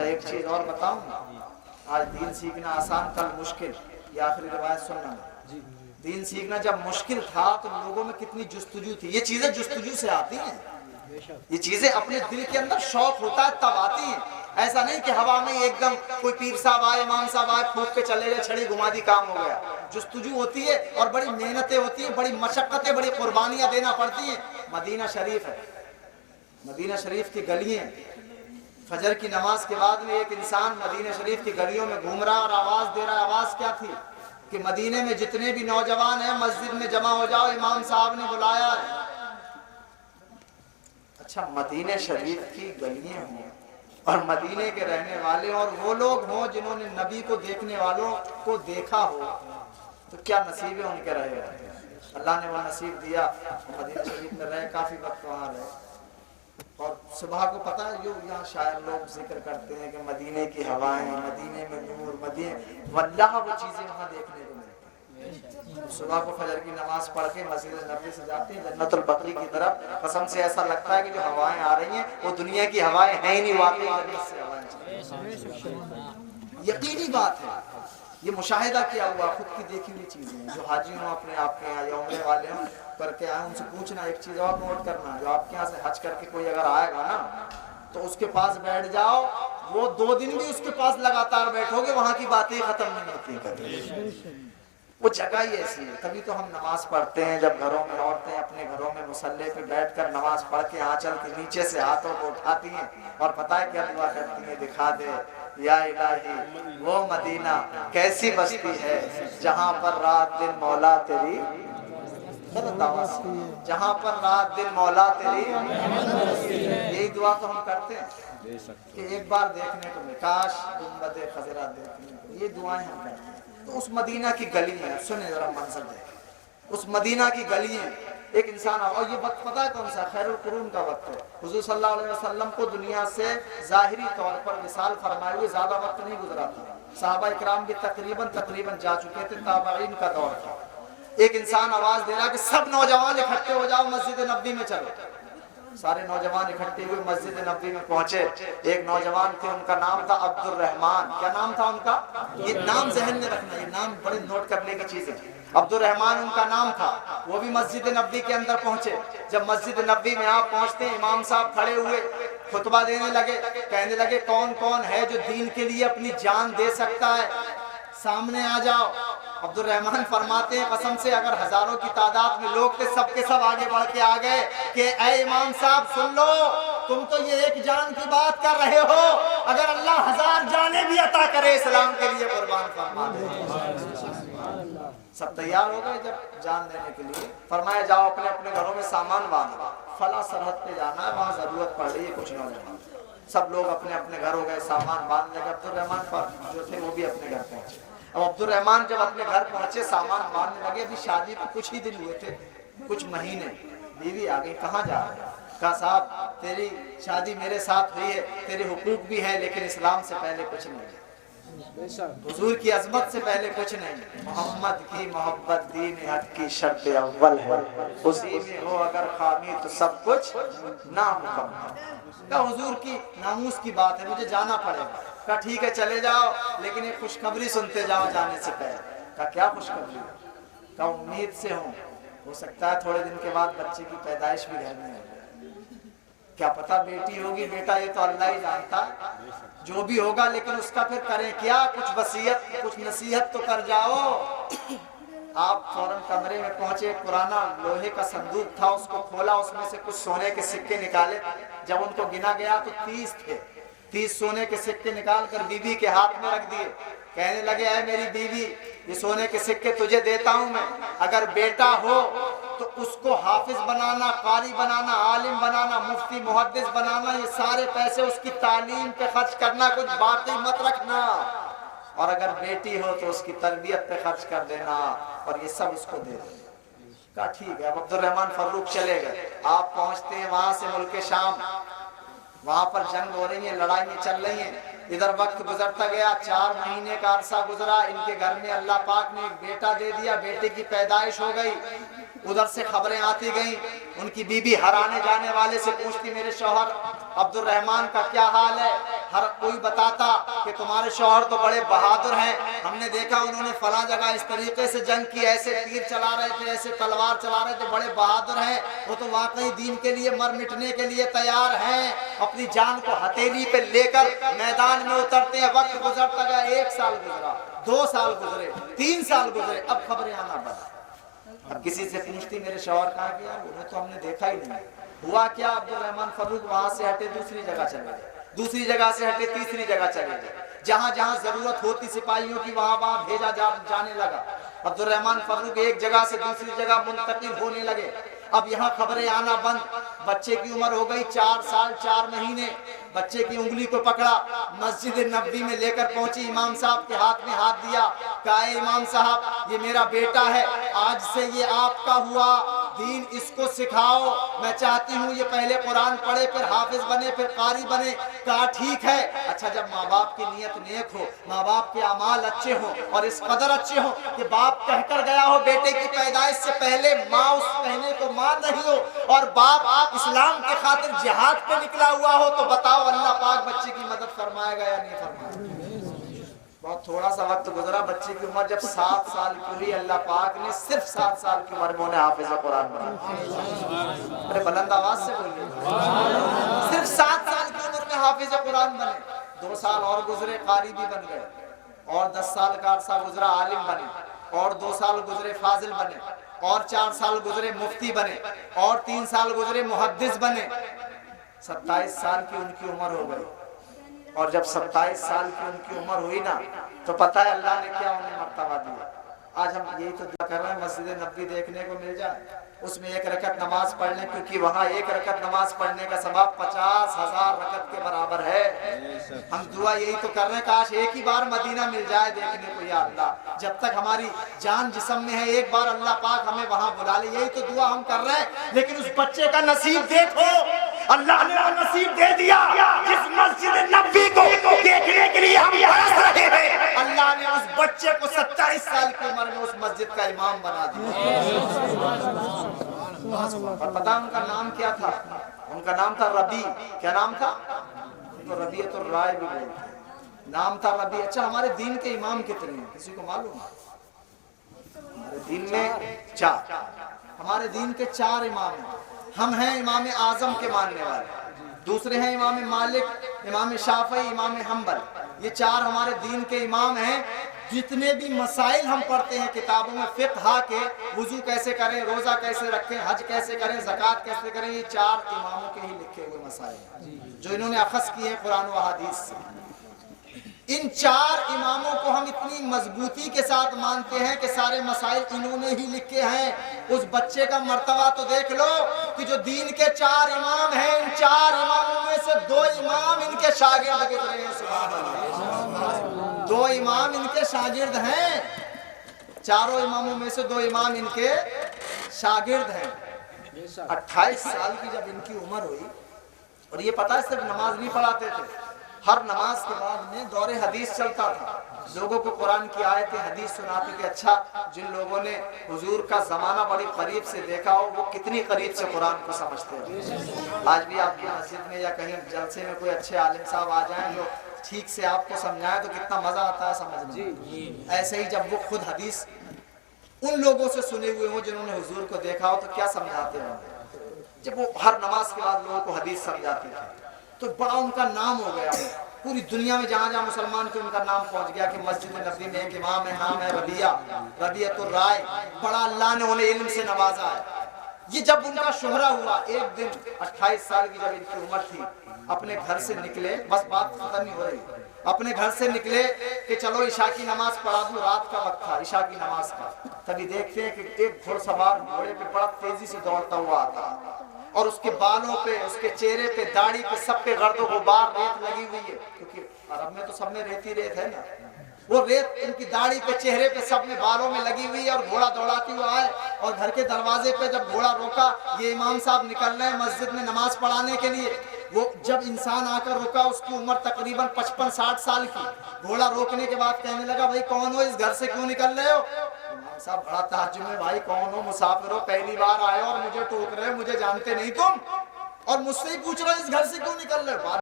एक चीज और बताऊं, आज दीन सीखना आसान कल मुश्किल, ये आखिरी रिवायत सुनना। दीन सीखना जब मुश्किल था तो लोगों में कितनी जुस्तजू थी। ये चीजें जुस्तजू से आती हैं, ये चीजें अपने दिल के अंदर शौक होता है तब आती हैं। ऐसा नहीं कि हवा में एकदम कोई पीर साहब आए, इमाम साहब आए, फूंक के चले गए, छड़ी घुमा दी, काम हो गया। जुस्तजू होती है और बड़ी मेहनतें होती है, बड़ी मशक्कतें, बड़ी कुर्बानियां देना पड़ती हैं। मदीना शरीफ है, मदीना शरीफ की गलियां, फजर की नमाज के बाद में एक इंसान मदीना शरीफ की गलियों में घूम रहा और आवाज दे रहा। आवाज क्या थी कि मदीने में जितने भी नौजवान हैं मस्जिद में जमा हो जाओ, इमाम साहब ने बुलाया है। अच्छा, मदीने शरीफ की गलियां हों और मदीने के रहने वाले और वो लोग हों जिन्होंने नबी को देखने वालों को देखा हो, तो क्या नसीब है उनके रहे। अल्लाह ने वो नसीब दिया, मदीना शरीफ में रहे, काफी वक्त वहाँ रहे। और सुबह को पता है जो यहाँ शायर लोग जिक्र करते हैं कि मदीने की हवाएं, मदीने में नूर, मदीने वल्लाह वो चीजें वहाँ देखने को मिलती हैं। सुबह को फजर की नमाज पढ़ के मस्जिद नबी से जाते हैं जन्नतुल बकरी की तरफ, कसम से ऐसा लगता है कि जो हवाएं आ रही हैं वो दुनिया की हवाएं हैं ही नहीं, वाकई जन्नत से हवाएं। यकीनी बात है, ये मुशाहिदा किया हुआ, खुद की देखी हुई चीजें। जो हाजी हों अपने आपके यहाँ या उम्रे वाले हों करके आए, उनसे पूछना। एक चीज और नोट करना, जो आपके यहाँ से हज करके कोई अगर आएगा ना तो उसके पास बैठ जाओ, वो 2 दिन भी उसके पास लगातार बैठोगे, वहां की बातें खत्म नहीं होती कभी। वो जगह ही ऐसी है। तभी तो हम नमाज पढ़ते हैं जब घरों में औरतें अपने घरों में मुसल्ले पे बैठकर नमाज पढ़ के आंचल के नीचे से हाथों को उठाती हैं और पता है क्या दुआ करती हैं, दिखा दे या इलाही वो मदीना कैसी बस्ती है जहाँ पर रात दिन मौला तेरी, जहाँ पर रात दिन मौला तेरी। यही दुआ तो हम करते हैं कि एक बार देखने को मिले, काश गुंबद खजरा देखने को। ये दुआएं हम करते हैं। तो उस मदीना की गली है, सुने जरा मंजर देखें, उस मदीना की गली है। एक इंसान, और ये वक्त पता है कौन सा, खैरुल कुरून का वक्त है। हुजूर सल्लल्लाहु अलैहि वसल्लम को दुनिया से जाहिरी तौर पर विसाल फरमाए हुए ज्यादा वक्त नहीं गुजरा था। सहाबा इकराम भी तकरीबन जा चुके थे, ताबईन का दौर था। एक इंसान आवाज दे रहा कि सब नौजवान इकट्ठे हो जाओ, मस्जिद नबी में चलो। सारे नौजवान इकट्ठे हुए मस्जिद नबी में पहुंचे। एक नौजवान थे, उनका नाम था अब्दुर रहमान। क्या नाम था उनका? ये नाम जहन में रखना, ये नाम बड़े नोट करने की चीज है। अब्दुर रहमान उनका नाम था। वो भी मस्जिद नबी के अंदर पहुंचे। जब मस्जिद नबी में आप पहुंचते, इमाम साहब खड़े हुए, खुतबा देने लगे, कहने लगे कौन कौन है जो दीन के लिए अपनी जान दे सकता है, सामने आ जाओ। अब्दुल रहमान फरमाते हैं, कसम से अगर हजारों की तादाद में लोग थे, सबके सब आगे बढ़ के आ गए कि ऐ इमाम साहब सुन लो, तुम तो ये एक जान की बात कर रहे हो, अगर अल्लाह 1000 जाने भी अता करे इस्लाम के लिए कुर्बान फरमा दे। सब तैयार हो गए जब जान देने के लिए। फरमाया जाओ अपने अपने घरों में सामान बांधो, फला सरहद पे जाना है, वहाँ जरूरत पड़ रही है कुछ नौजवान। सब लोग अपने अपने घर हो गए, सामान बांध लगे। अब्दुल रहमान जो थे वो भी अपने घर पहुंचे। अब अब्दुल रहमान जब अपने घर पहुंचे, सामान बांधने लगे। अभी शादी को कुछ ही दिन हुए थे, कुछ महीने। बीवी आ गई, कहाँ जा रहे हैं? कहा साहब तेरी शादी मेरे साथ हुई है, तेरे हुकूक भी है, लेकिन इस्लाम से पहले कुछ नहीं, हुजूर की अजमत से पहले कुछ नहीं। मोहम्मद की मोहब्बत दीन हक की शर्त अव्वल है, उसी में हो अगर खामी तो सब कुछ नामुकम्मल। का हुजूर की नामूस की बात है, मुझे जाना पड़ेगा। कहा ठीक है चले जाओ, लेकिन एक खुशखबरी सुनते जाओ जाने से पहले। कहा क्या खुशखबरी? कहा उम्मीद से हो सकता है थोड़े दिन के बाद बच्चे की पैदाइश भी घर में हो जाए। क्या पता बेटी होगी बेटा, ये तो अल्लाह ही जानता है। जो भी होगा, लेकिन उसका फिर करें क्या? कुछ वसीयत कुछ नसीहत तो कर जाओ। आप फौरन कमरे में पहुंचे, पुराना लोहे का संदूक था, उसको खोला, उसमें से कुछ सोने के सिक्के निकाले। जब उनको गिना गया तो 30 थे। 30 सोने के सिक्के निकाल कर बीवी के हाथ में रख दिए। कहने लगे ऐ मेरी बीवी, ये सोने के सिक्के तुझे देता हूं मैं, अगर बेटा हो तो उसको हाफिज बनाना, कारी बनाना, आलिम बनाना, मुफ्ती मुहद्दिस बनाना, ये सारे पैसे उसकी तालीम पे खर्च करना, कुछ बाकी मत रखना। और अगर बेटी हो तो उसकी तरबियत पे खर्च कर देना, और ये सब उसको दे देना। कहा ठीक है। अब अब्दुल रहमान फर्रुख चले गए। आप पहुंचते हैं वहां से मुल्क शाम, वहां पर जंग हो रही है, लड़ाई चल रही है। इधर वक्त गुजरता गया, 4 महीने का अरसा गुजरा, इनके घर में अल्लाह पाक ने एक बेटा दे दिया, बेटे की पैदाइश हो गई। उधर से खबरें आती गईं, उनकी बीबी हर आने जाने वाले से पूछती मेरे शौहर अब्दुल रहमान का क्या हाल है। हर कोई बताता कि तुम्हारे शौहर तो बड़े बहादुर हैं, हमने देखा उन्होंने फला जगह इस तरीके से जंग की, ऐसे तीर चला रहे थे, ऐसे तलवार चला रहे थे, बड़े बहादुर हैं, वो तो वाकई दीन के लिए मर मिटने के लिए तैयार हैं, अपनी जान को हथेली पे लेकर मैदान में उतरते हैं। वक्त गुजरता गया, 1 साल गुजरा, 2 साल गुजरे, 3 साल गुजरे, अब खबरें आना बंद। अब किसी से पूछती मेरे शौहर कहाँ गया, उन्हें तो हमने देखा ही नहीं। हुआ क्या, अब्दुल रहमान फर्रुख वहां से हटे दूसरी जगह चले गए, दूसरी जगह से हटे तीसरी जगह चले गए, जहां जहां जरूरत होती सिपाहियों की वहां वहां भेजा जाने लगा। अब्दुल रहमान फर्रुख एक जगह से दूसरी जगह मुंतकिल होने लगे। अब यहाँ खबरें आना बंद। बच्चे की उम्र हो गई 4 साल 4 महीने। बच्चे की उंगली को पकड़ा, मस्जिद नबी में लेकर पहुंची, इमाम साहब के हाथ में हाथ दिया, कहा इमाम साहब ये मेरा बेटा है, आज से ये आपका हुआ, दीन इसको सिखाओ, मैं चाहती हूँ ये पहले कुरान पढ़े, फिर हाफिज बने, फिर कारी बने। कहा ठीक है। अच्छा, जब माँ बाप की नीयत नेक हो, माँ बाप के अमाल अच्छे हो और इस कदर अच्छे हो कि बाप कहकर गया हो बेटे की पैदाइश से पहले माँ उस कहने को मान रही हो, और बाप आप इस्लाम के खातिर जिहाद पे निकला हुआ हो, तो बताओ अल्लाह पाक बच्चे की मदद फरमाएगा या नहीं फरमाएगा। बहुत थोड़ा सा वक्त गुजरा, बच्चे की उम्र जब 7 साल की हुई, अल्लाह पाक ने सिर्फ 7 साल की उम्र में उन्हें हाफिज कुरान बना। अरे बुलंद आवाज से बोलिए, सिर्फ 7 साल की उम्र में हाफिज कुरान बने। 2 साल और गुजरे, कारी भी बन गए, और 10 साल का अरसा गुजरा, आलिम बने, और 2 साल गुजरे फाजिल बने, और 4 साल गुजरे मुफ्ती बने, और 3 साल गुजरे मुहद्दिस बने। 27 साल की उनकी उम्र हो गई, और जब 27 साल की उनकी उम्र हुई ना, तो पता है अल्लाह ने क्या उन्हें मर्तबा दिया। आज हम यही तो दुआ कर रहे हैं मस्जिद नबी देखने को मिल जाए, उसमें 1 रकत नमाज पढ़ लें, क्योंकि वहाँ 1 रकत नमाज पढ़ने का सवाब 50,000 रकत के बराबर है। हम दुआ यही तो कर रहे हैं, काश एक ही बार मदीना मिल जाए देखने को या अल्लाह। जब तक हमारी जान जिस्म में है, एक बार अल्लाह पाक हमें वहाँ बुला ले, यही तो दुआ हम कर रहे हैं। लेकिन उस बच्चे का नसीब देखो, अल्लाह ने वो नसीब दे दिया जिस मस्जिद नबी को देखने के लिए हम तरस रहे हैं। अल्लाह ने उस बच्चे को 27 साल की उम्र में उस मस्जिद का इमाम बना दिया। और पता उनका नाम क्या था? उनका नाम था रबी। क्या नाम था? तो रबीयतुर राय भी बोलते, नाम था रबी। अच्छा, हमारे दीन के इमाम कितने हैं, किसी को मालूम? हमारे दीन में 4, हमारे दीन के 4 इमाम हैं। हम हैं इमाम आजम के मानने वाले, दूसरे हैं इमाम मालिक, इमाम शाफी, इमाम हम्बल। ये 4 हमारे दीन के इमाम हैं। जितने भी मसाइल हम पढ़ते हैं किताबों में फिक़ह के, वुजू कैसे करें, रोजा कैसे रखें, हज कैसे करें, ज़कात कैसे करें, ये 4 इमामों के ही लिखे हुए मसाइल जो इन्होंने अखज़ किए हैं कुरान व हदीस से। इन 4 इमामों को हम इतनी मजबूती के साथ मानते हैं कि सारे मसाइल इन्होंने ही लिखे हैं। उस बच्चे का मर्तबा तो देख लो कि जो दीन के 4 इमाम हैं, इन 4 इमामों में से 2 इमाम इनके शागिर्द गुजरे हैं। सुभान अल्लाह, 2 इमाम इनके शागिर्द हैं। 4 इमामों में से 2 इमाम इनके शागिर्द हैं। 28 साल की जब इनकी उम्र हुई, और ये पता है सिर्फ नमाज नहीं पढ़ाते थे, हर नमाज के बाद में दौरे हदीस चलता था, लोगों को कुरान की आयतें हदीस सुनाते थे। अच्छा, जिन लोगों ने हुजूर का जमाना बड़ी करीब से देखा हो, वो कितनी करीब से कुरान को समझते हो। आज भी आपकी मस्जिद में या कहीं जलसे में कोई अच्छे आलिम साहब आ जाएं जो ठीक से आपको समझाएं, तो कितना मजा आता है समझने। ऐसे ही जब वो खुद हदीस उन लोगों से सुने हुए हो जिन्होंने हुजूर को देखा हो, तो क्या समझाते होंगे। जब वो हर नमाज के बाद लोगों को हदीस समझाते थे, तो बड़ा उनका नाम हो गया। पूरी दुनिया में जहाँ जहाँ मुसलमान थे उनका नाम पहुँच गया कि मस्जिद नबी में एक इमाम है, नाम है रबीयतुर राय। बड़ा अल्लाह ने उन्हें इल्म से नवाजा है। ये जब उनका शोहरा हुआ, एक दिन 28 साल की जब इनकी उम्र थी, अपने घर से निकले, बस बात खत्म नहीं हो रही, अपने घर से निकले कि चलो ईशा की नमाज पढ़ा दूं। रात का वक्त था ईशा की नमाज का। तभी देखते हैं कि एक घुड़सवार घोड़े पे बड़ा तेजी से दौड़ता हुआ आता, और उसके बालों पे, उसके चेहरे पे, दाढ़ी पे, सब पे गर्दो गुबार रेत लगी हुई है, क्योंकि अरब में तो सब में रेती रेत है ना। वो रेत उनकी दाढ़ी पे, चेहरे पे, सब में, बालों में लगी हुई है। और घोड़ा दौड़ाती हुआ आए और घर के दरवाजे पे जब घोड़ा रोका, ये इमाम साहब निकल रहे हैं मस्जिद में नमाज पढ़ाने के लिए। वो जब इंसान आकर रुका, उसकी उम्र तकरीबन 55-60 साल की। घोड़ा रोकने के बाद कहने लगा, भाई कौन हो, इस घर से क्यों निकल रहे हो? इमाम साहब बड़ा ताज्जुब में, भाई कौन हो, मुसाफिर हो, पहली बार आए हो और मुझे टोक रहे हो, मुझे जानते नहीं तुम, और मुझसे ही पूछ रहे हो इस घर से क्यों निकल रहे हो?